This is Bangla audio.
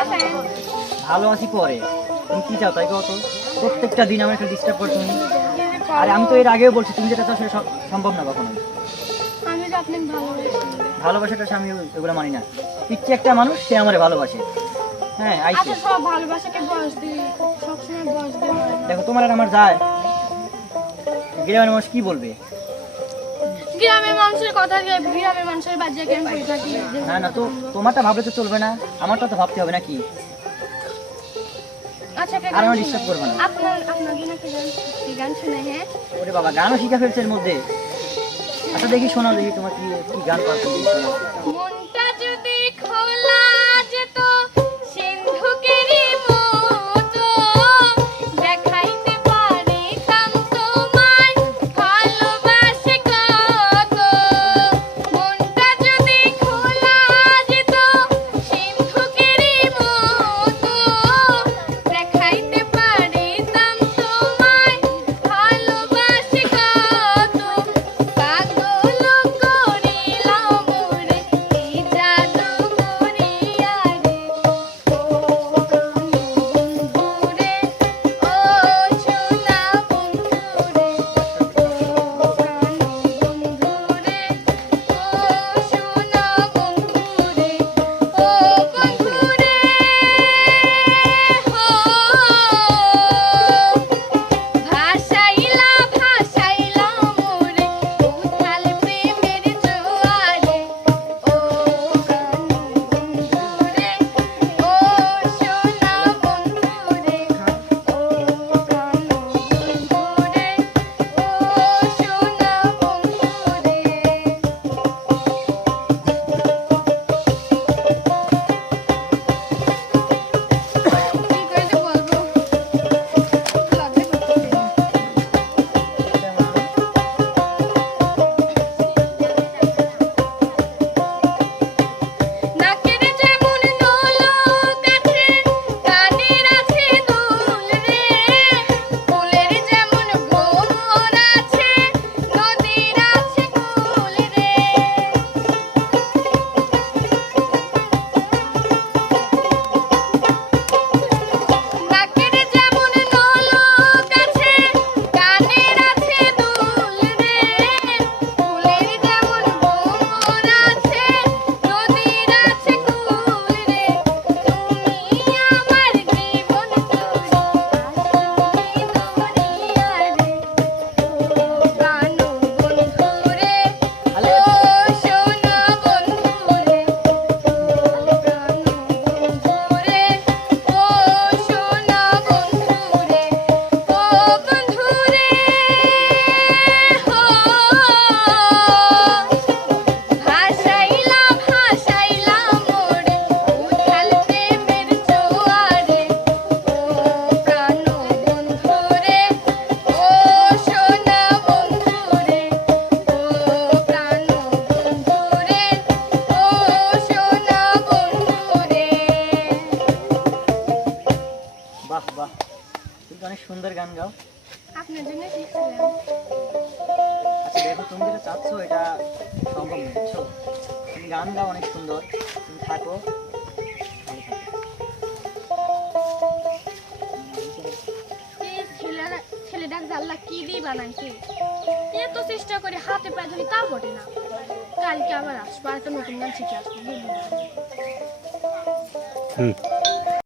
আছেন ভালো আছি পরে। তুমি কি চাও তাই কত প্রত্যেকটা দিন আমার একটা ডিস্টার্ব করো তুমি আরে আমি তো এর আগেও বলছি তুমি যেটা চাও সেটা সম্ভব না কখনো ভালোবাসাটা আমি এগুলো মানি না। পিচ্ছি একটা মানুষ সে আমার ভালোবাসে। হ্যাঁ আইসে আচ্ছা সব ভালোবাসাকে বয়স দিই সবসময় বয়স দিই দেখো তোমার আর আমার যায়। গ্রামের মানুষ কি বলবে? গ্রামের মানুষের কথা দিয়ে গ্রামের মানুষের বাদ দিয়ে আমি পড়ে থাকি। না না তো তোমারটা ভাবলে তো চলবে না আমারটা তো ভাবতে হবে নাকি? আচ্ছা কে আর আমার ডিস্টার্ব করবে না। আপনার আপনার জন্য কি গান গান শুনে হ্যাঁ? ওরে বাবা গানও শিখা ফেলছে এর মধ্যে। আচ্ছা দেখি শোনাও দেখি তোমার কি কি গান পাচ্ছ সুন্দর গান গাও। আপনার জন্য শিখছিলাম আচ্ছা দেখো তুমি যেটা চাচ্ছ এটা সম্ভব না বুঝছ? তুমি গান গাও অনেক সুন্দর। তুমি থাকো। জাল্লা কি দিয়ে বানাইছে? এত চেষ্টা করে হাতে পায়ে ধরি তা বটে না। কালকে আবার আসব আর একটা নতুন গান শিখে আসব হুম।